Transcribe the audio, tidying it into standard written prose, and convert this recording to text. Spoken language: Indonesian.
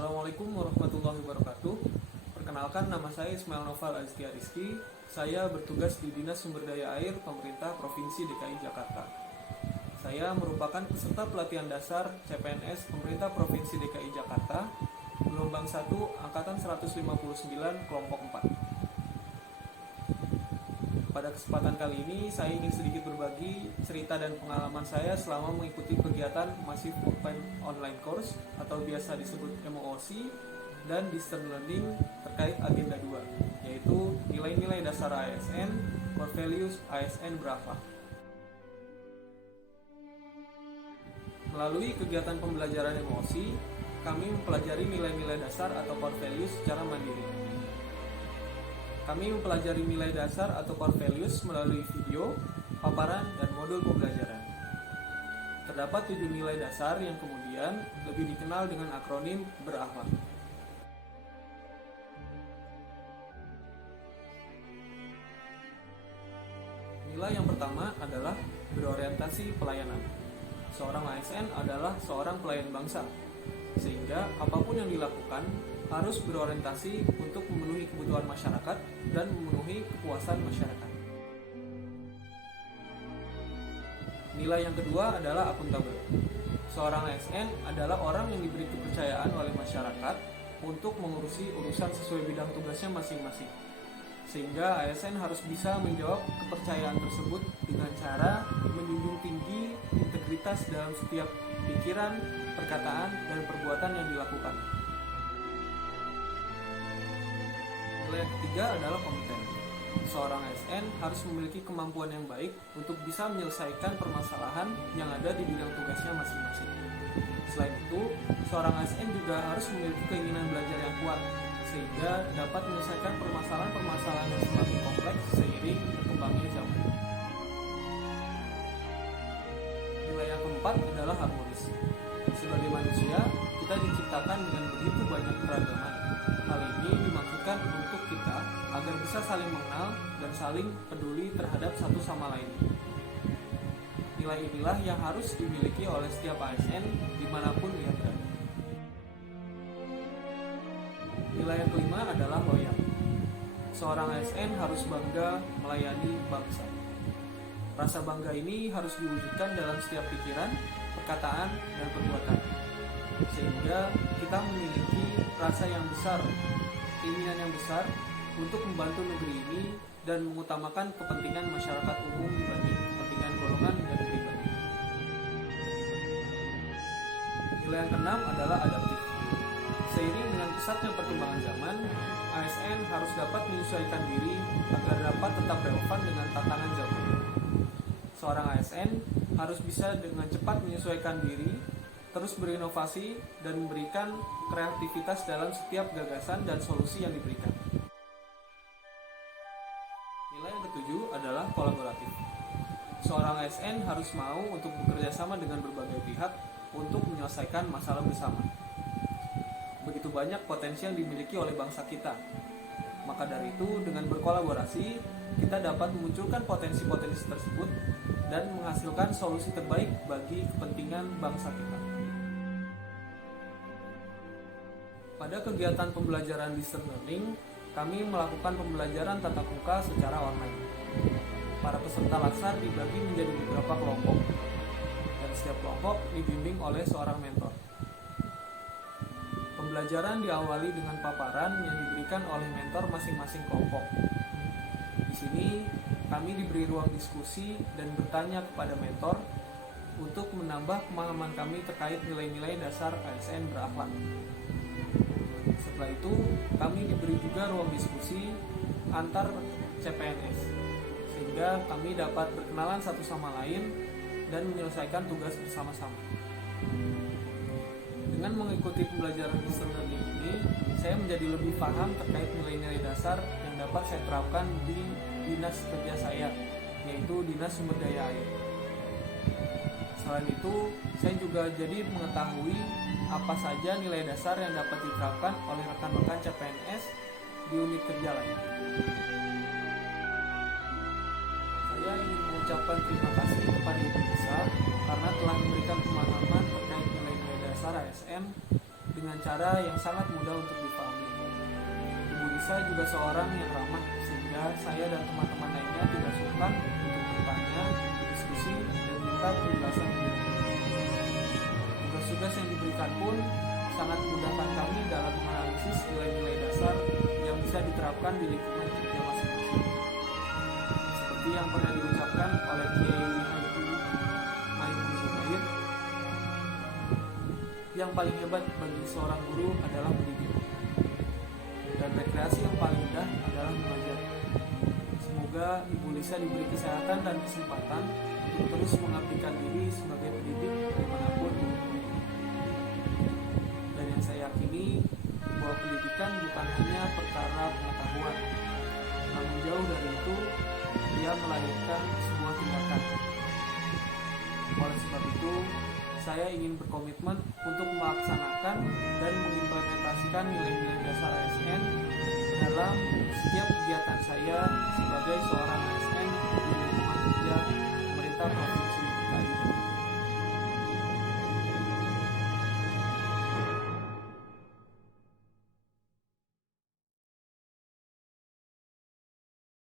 Assalamualaikum warahmatullahi wabarakatuh. Perkenalkan, nama saya Ismail Noval Azkia Rizky. Saya bertugas di Dinas Sumber Daya Air Pemerintah Provinsi DKI Jakarta. Saya merupakan peserta pelatihan dasar CPNS Pemerintah Provinsi DKI Jakarta, gelombang 1 angkatan 159 kelompok 4. Pada kesempatan kali ini, saya ingin sedikit berbagi cerita dan pengalaman saya selama mengikuti kegiatan Massive Open Online Course atau biasa disebut MOOC dan Distance Learning terkait agenda 2, yaitu nilai-nilai dasar ASN, core values ASN berakhlak. Melalui kegiatan pembelajaran MOOC, kami mempelajari nilai-nilai dasar atau core values secara mandiri. Kami mempelajari nilai dasar atau core values melalui video, paparan, dan modul pembelajaran. Terdapat 7 nilai dasar yang kemudian lebih dikenal dengan akronim berakhlak. Nilai yang pertama adalah berorientasi pelayanan. Seorang ASN adalah seorang pelayan bangsa, sehingga apapun yang dilakukan harus berorientasi untuk memenuhi kebutuhan masyarakat dan memenuhi kepuasan masyarakat. Nilai yang kedua adalah akuntabel. Seorang ASN adalah orang yang diberi kepercayaan oleh masyarakat untuk mengurusi urusan sesuai bidang tugasnya masing-masing. Sehingga ASN harus bisa menjawab kepercayaan tersebut dengan cara menjunjung tinggi integritas dalam setiap pikiran, perkataan, dan perbuatan yang dilakukan. Nilai yang ketiga adalah kompeten. Seorang ASN harus memiliki kemampuan yang baik untuk bisa menyelesaikan permasalahan yang ada di bidang tugasnya masing-masing. Selain itu, seorang ASN juga harus memiliki keinginan belajar yang kuat, sehingga dapat menyelesaikan permasalahan-permasalahan yang semakin kompleks seiring berkembangnya zaman. Nilai yang keempat adalah harmonis. Sebagai manusia, kita diciptakan dengan begitu banyak keragaman. Hal ini dimaksudkan untuk kita agar bisa saling mengenal dan saling peduli terhadap satu sama lain. Nilai inilah yang harus dimiliki oleh setiap ASN dimanapun ia berada. Nilai yang kelima adalah loyal. Seorang ASN harus bangga melayani bangsa. Rasa bangga ini harus diwujudkan dalam setiap pikiran, perkataan, dan perbuatan. Sehingga kita memiliki rasa yang besar, keinginan yang besar untuk membantu negeri ini dan mengutamakan kepentingan masyarakat umum dibanding kepentingan golongan dan pribadi. Nilai yang keenam adalah adaptif. Seiring dengan pesatnya perkembangan zaman, ASN harus dapat menyesuaikan diri agar dapat tetap relevan dengan tantangan zaman. Seorang ASN harus bisa dengan cepat menyesuaikan diri, terus berinovasi, dan memberikan kreativitas dalam setiap gagasan dan solusi yang diberikan. Nilai yang ketujuh adalah kolaboratif. Seorang ASN harus mau untuk bekerja sama dengan berbagai pihak untuk menyelesaikan masalah bersama. Begitu banyak potensi yang dimiliki oleh bangsa kita. Maka dari itu, dengan berkolaborasi, kita dapat memunculkan potensi-potensi tersebut dan menghasilkan solusi terbaik bagi kepentingan bangsa kita. Pada kegiatan pembelajaran distance learning, kami melakukan pembelajaran tatap muka secara online. Para peserta laksar dibagi menjadi beberapa kelompok, dan setiap kelompok dibimbing oleh seorang mentor. Pembelajaran diawali dengan paparan yang diberikan oleh mentor masing-masing kelompok. Di sini, kami diberi ruang diskusi dan bertanya kepada mentor untuk menambah pemahaman kami terkait nilai-nilai dasar ASN berakhlak. Setelah itu, kami diberi juga ruang diskusi antar CPNS, sehingga kami dapat berkenalan satu sama lain dan menyelesaikan tugas bersama-sama. Dengan mengikuti pembelajaran distance learning ini, saya menjadi lebih paham terkait nilai-nilai dasar yang dapat saya terapkan di dinas kerja saya, yaitu Dinas Sumber Daya Air. Selain itu, saya juga jadi mengetahui apa saja nilai dasar yang dapat diterapkan oleh rekan-rekan CPNS di unit kerja lain. Saya ingin mengucapkan terima kasih kepada Ibu Nisa karena telah memberikan pemahaman terkait nilai-nilai dasar ASN dengan cara yang sangat mudah untuk dipahami. Ibu Lisa juga seorang yang ramah, sehingga saya dan teman-teman lainnya tidak sungkan untuk bertanya, diskusi, dan minta penjelasan. Tugas-tugas yang diberikan pun sangat memudahkan kami dalam menganalisis nilai-nilai dasar yang bisa diterapkan di lingkungan kerja masing-masing. Seperti yang pernah diucapkan oleh Kiai Maimun Zubair, yang paling hebat bagi seorang guru adalah mendidik, dan rekreasi yang paling indah adalah mengajar. Semoga Ibu Lisa diberi kesehatan dan kesempatan untuk terus mengabdikan diri sebagai pendidik dimanapun. Dan yang saya yakini bahwa pendidikan bukan hanya perkara pengetahuan, namun jauh dari itu dia melahirkan sebuah tindakan. Oleh sebab itu, saya ingin berkomitmen untuk melaksanakan dan mengimplementasikan nilai-nilai dasar ASN dalam setiap kegiatan saya sebagai seorang ASN di lingkungan kerja pemerintah provinsi